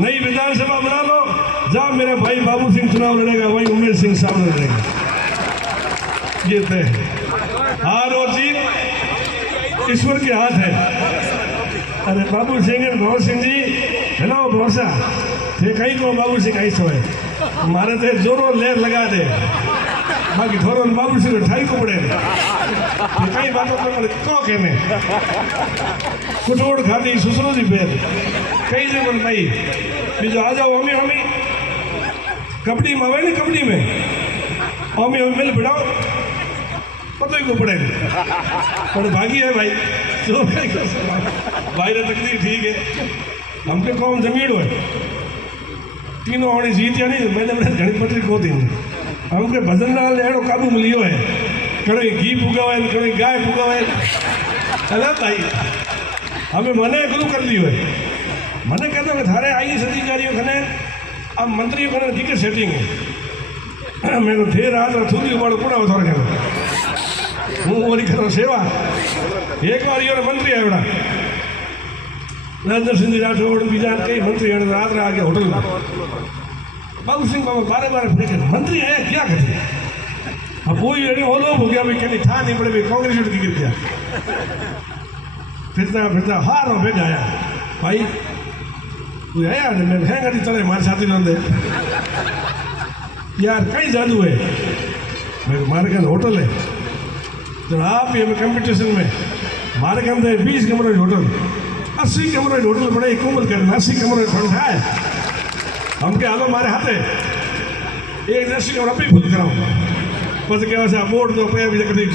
नई विधानसभा बना लो, जहां मेरा भाई बाबू सिंह चुनाव लड़ेगा वहीं उमेश सिंह सामने लड़ेगा। ये तय है। हार और जीत ईश्वर के हाथ है। अरे बाबू सिंह भवर सिंह जी हेलो भरोसा थे कहीं को बाबू सिंह आई सो है मारे थे जोरों लेर लगा दे बाकी थोड़ा बाबू सिंह ठाई को पड़े कई बातों को कहने कुछ ओढ़ खाती सुसरो जी पेर कई जगह भाई बीजो आ जाओ हमें कबड्डी में आवे ना कबड्डी में हमें मिल बिड़ाओ पता ही को पड़ेगा पर भागी है भाई तो भाई रे तकलीफ ठीक है हमके कौन जमीन हो तीनों होने जीत या नहीं मैंने बड़े घड़ी पटरी को दी हमके भजन लाल एड़ो काबू मिलियो है कड़े घी पुगावे कड़े गाय पुगावे अरे भाई हमें मने गुरु कर दियो है मने कहते हैं थारे आई अधिकारियों खने अब मंत्रियों खने की सेटिंग है मैं को थे रात और थूली बड़ पूरा उधर गया हूँ वही करो सेवा एक बार ये मंत्री है बड़ा नरेंद्र सिंह राठौड़ बीजा कई मंत्री रात आ गया होटल में बाबू सिंह बाबा बारे बारे फिर मंत्री है क्या करे अब वही हो लो हो गया भाई कहने था नहीं पड़े भाई कांग्रेस की गिर गया फिरता हार और भेज आया भाई तू आया मैं है गाड़ी चले मारे साथी रहते यार कई जादू है मैं मारे कहने होटल है तो आप ये कंपटीशन में मारे कहते 20 कमरे होटल 80 कमरे होटल बड़े कोमल कर 80 कमरे ठंडा है हमके आलो मारे हाथे एक 80 कमरा भी फुल कराओ बस क्या बोर्ड दो पे भी तकलीफ